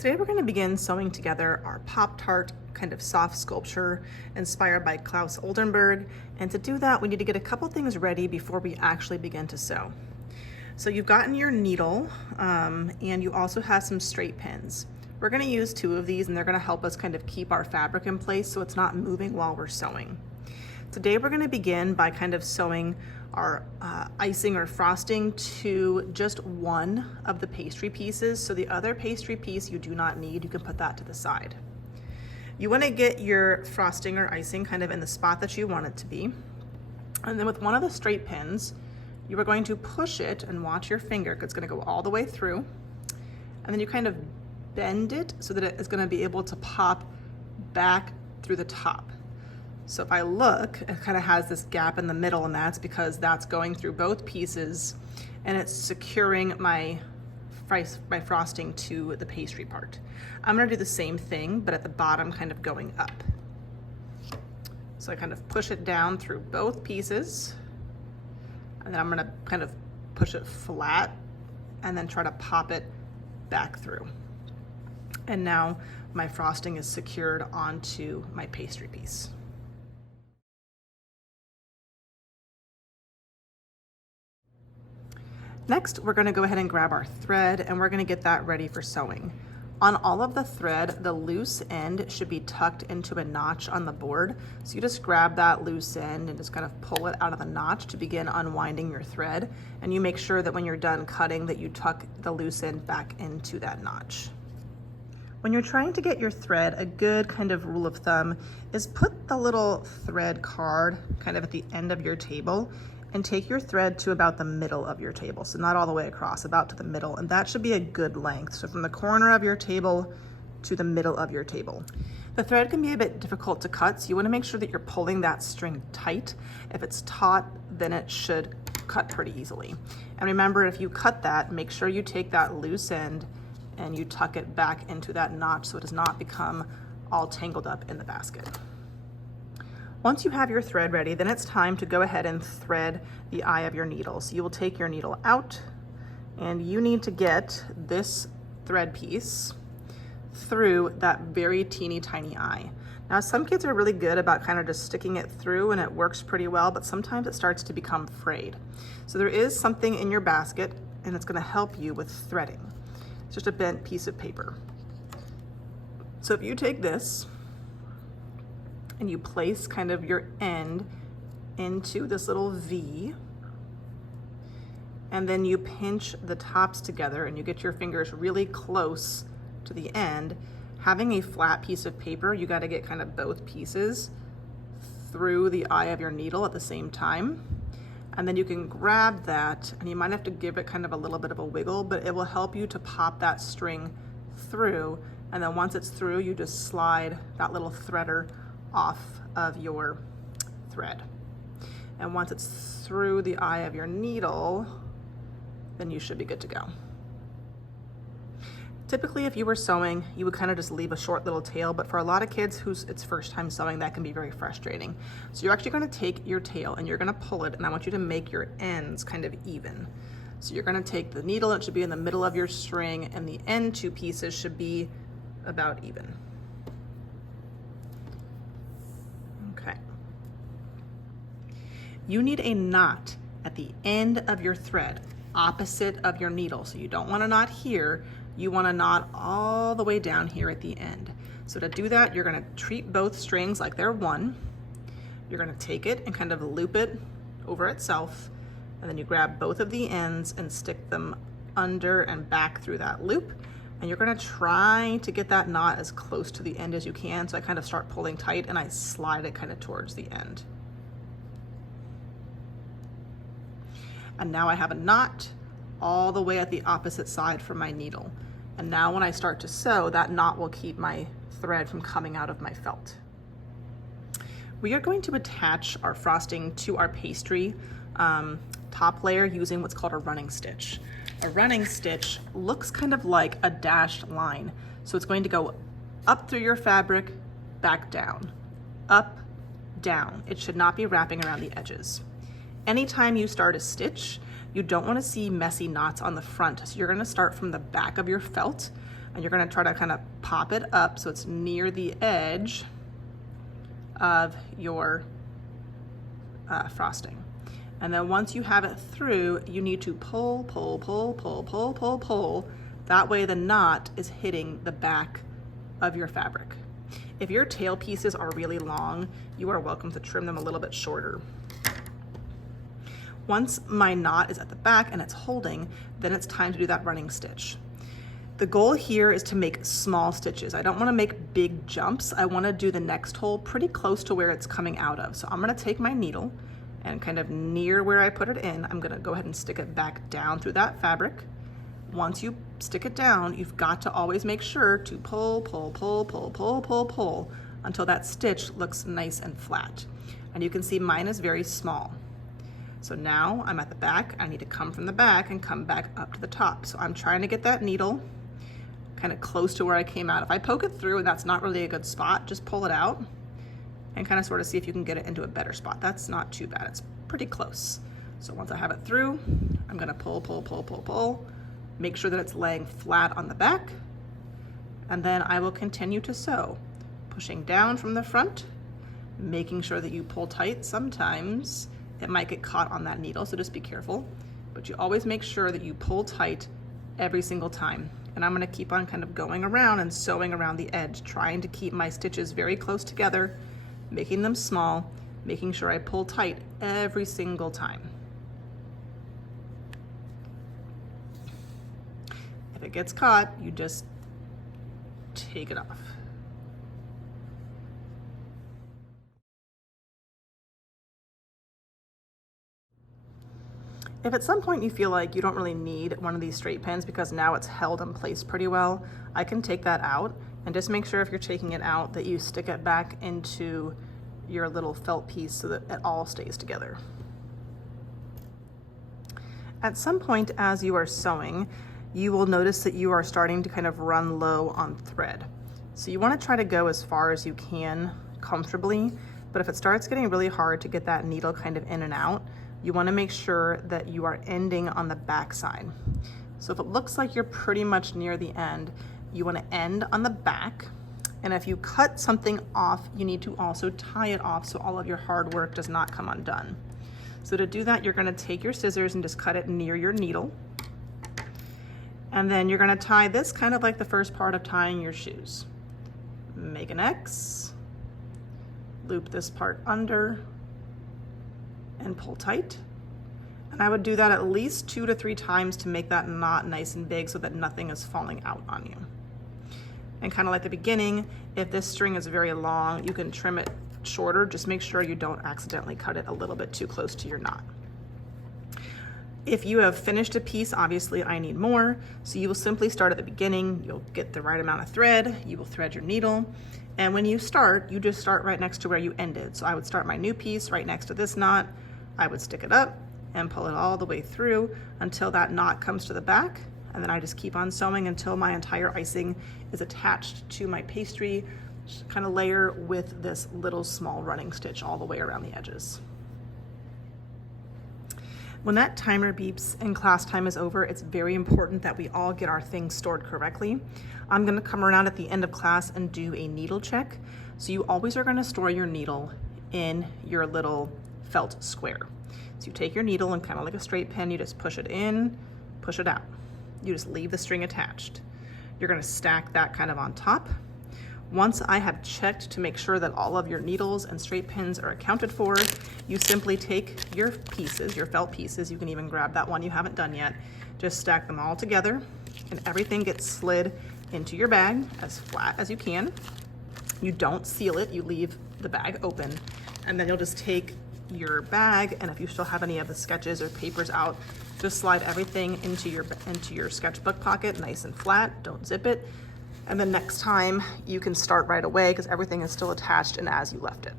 Today we're going to begin sewing together our Pop-Tart kind of soft sculpture inspired by Klaus Oldenburg. And to do that, we need to get a couple things ready before we actually begin to sew. So you've gotten your needle and you also have some straight pins. We're going to use 2 of these and they're going to help us kind of keep our fabric in place so it's not moving while we're sewing. Today we're going to begin by kind of sewing our icing or frosting to just one of the pastry pieces. So the other pastry piece you do not need, you can put that to the side. You want to get your frosting or icing kind of in the spot that you want it to be. And then with one of the straight pins, you are going to push it and watch your finger because it's going to go all the way through. And then you kind of bend it so that it is going to be able to pop back through the top. So if I look, it kind of has this gap in the middle, and that's because that's going through both pieces and it's securing my frosting to the pastry part. I'm going to do the same thing, but at the bottom kind of going up. So I kind of push it down through both pieces, and then I'm going to kind of push it flat and then try to pop it back through. And now my frosting is secured onto my pastry piece. Next, we're going to go ahead and grab our thread and we're going to get that ready for sewing. On all of the thread, the loose end should be tucked into a notch on the board. So you just grab that loose end and just kind of pull it out of the notch to begin unwinding your thread. And you make sure that when you're done cutting that you tuck the loose end back into that notch. When you're trying to get your thread, a good kind of rule of thumb is put the little thread card kind of at the end of your table and take your thread to about the middle of your table. So not all the way across, about to the middle, and that should be a good length. So from the corner of your table to the middle of your table. The thread can be a bit difficult to cut, so you wanna make sure that you're pulling that string tight. If it's taut, then it should cut pretty easily. And remember, if you cut that, make sure you take that loose end and you tuck it back into that notch so it does not become all tangled up in the basket. Once you have your thread ready, then it's time to go ahead and thread the eye of your needle. So you will take your needle out and you need to get this thread piece through that very teeny tiny eye. Now some kids are really good about kind of just sticking it through and it works pretty well, but sometimes it starts to become frayed. So there is something in your basket and it's going to help you with threading. It's just a bent piece of paper. So if you take this and you place kind of your end into this little V, and then you pinch the tops together and you get your fingers really close to the end. Having a flat piece of paper, you gotta get kind of both pieces through the eye of your needle at the same time. And then you can grab that, and you might have to give it kind of a little bit of a wiggle, but it will help you to pop that string through. And then once it's through, you just slide that little threader off of your thread. And once it's through the eye of your needle, then you should be good to go. Typically, if you were sewing, you would kind of just leave a short little tail, but for a lot of kids who's it's first time sewing, that can be very frustrating. So you're actually going to take your tail and you're going to pull it, and I want you to make your ends kind of even. So you're going to take the needle, it should be in the middle of your string, and the end 2 pieces should be about even. Okay. You need a knot at the end of your thread, opposite of your needle. So you don't want a knot here, you want a knot all the way down here at the end. So to do that, you're gonna treat both strings like they're one. You're gonna take it and kind of loop it over itself, and then you grab both of the ends and stick them under and back through that loop. And you're gonna try to get that knot as close to the end as you can. So I kind of start pulling tight and I slide it kind of towards the end. And now I have a knot all the way at the opposite side from my needle. And now when I start to sew, that knot will keep my thread from coming out of my felt. We are going to attach our frosting to our pastry top layer using what's called a running stitch. A running stitch looks kind of like a dashed line. So it's going to go up through your fabric, back down, up, down. It should not be wrapping around the edges. Anytime you start a stitch, you don't want to see messy knots on the front. So you're going to start from the back of your felt and you're gonna try to kind of pop it up so it's near the edge of your frosting. And then once you have it through, you need to pull, pull, pull, pull, pull, pull, pull. That way the knot is hitting the back of your fabric. If your tail pieces are really long, you are welcome to trim them a little bit shorter. Once my knot is at the back and it's holding, then it's time to do that running stitch. The goal here is to make small stitches. I don't want to make big jumps. I want to do the next hole pretty close to where it's coming out of. So I'm going to take my needle and kind of near where I put it in, I'm going to go ahead and stick it back down through that fabric. Once you stick it down, you've got to always make sure to pull, pull, pull, pull, pull, pull, pull until that stitch looks nice and flat. And you can see mine is very small. So now I'm at the back. I need to come from the back and come back up to the top. So I'm trying to get that needle kind of close to where I came out. If I poke it through and that's not really a good spot, just pull it out and kind of sort of see if you can get it into a better spot. That's not too bad, it's pretty close. So once I have it through, I'm gonna pull, pull, pull, pull, pull, make sure that it's laying flat on the back, and then I will continue to sew, pushing down from the front, making sure that you pull tight. Sometimes it might get caught on that needle, so just be careful, but you always make sure that you pull tight every single time. And I'm gonna keep on kind of going around and sewing around the edge, trying to keep my stitches very close together, making them small, making sure I pull tight every single time. If it gets caught, you just take it off. If at some point you feel like you don't really need one of these straight pins because now it's held in place pretty well, I can take that out, and just make sure if you're taking it out that you stick it back into your little felt piece so that it all stays together. At some point as you are sewing, you will notice that you are starting to kind of run low on thread. So you want to try to go as far as you can comfortably, but if it starts getting really hard to get that needle kind of in and out, you want to make sure that you are ending on the back side. So if it looks like you're pretty much near the end, you want to end on the back. And if you cut something off, you need to also tie it off so all of your hard work does not come undone. So to do that, you're going to take your scissors and just cut it near your needle. And then you're going to tie this kind of like the first part of tying your shoes. Make an X, loop this part under, and pull tight. And I would do that at least 2 to 3 times to make that knot nice and big so that nothing is falling out on you. And kind of like the beginning, if this string is very long, you can trim it shorter. Just make sure you don't accidentally cut it a little bit too close to your knot. If you have finished a piece, obviously I need more. So you will simply start at the beginning. You'll get the right amount of thread. You will thread your needle. And when you start, you just start right next to where you ended. So I would start my new piece right next to this knot. I would stick it up and pull it all the way through until that knot comes to the back. And then I just keep on sewing until my entire icing is attached to my pastry kind of layer with this little small running stitch all the way around the edges. When that timer beeps and class time is over, it's very important that we all get our things stored correctly. I'm gonna come around at the end of class and do a needle check. So you always are gonna store your needle in your little felt square. So you take your needle and kind of like a straight pin, you just push it in, push it out. You just leave the string attached. You're gonna stack that kind of on top. Once I have checked to make sure that all of your needles and straight pins are accounted for, you simply take your pieces, your felt pieces, you can even grab that one you haven't done yet, just stack them all together and everything gets slid into your bag as flat as you can. You don't seal it, you leave the bag open, and then you'll just take your bag, and if you still have any of the sketches or papers out, just slide everything into your sketchbook pocket nice and flat, don't zip it. And then next time you can start right away because everything is still attached and as you left it.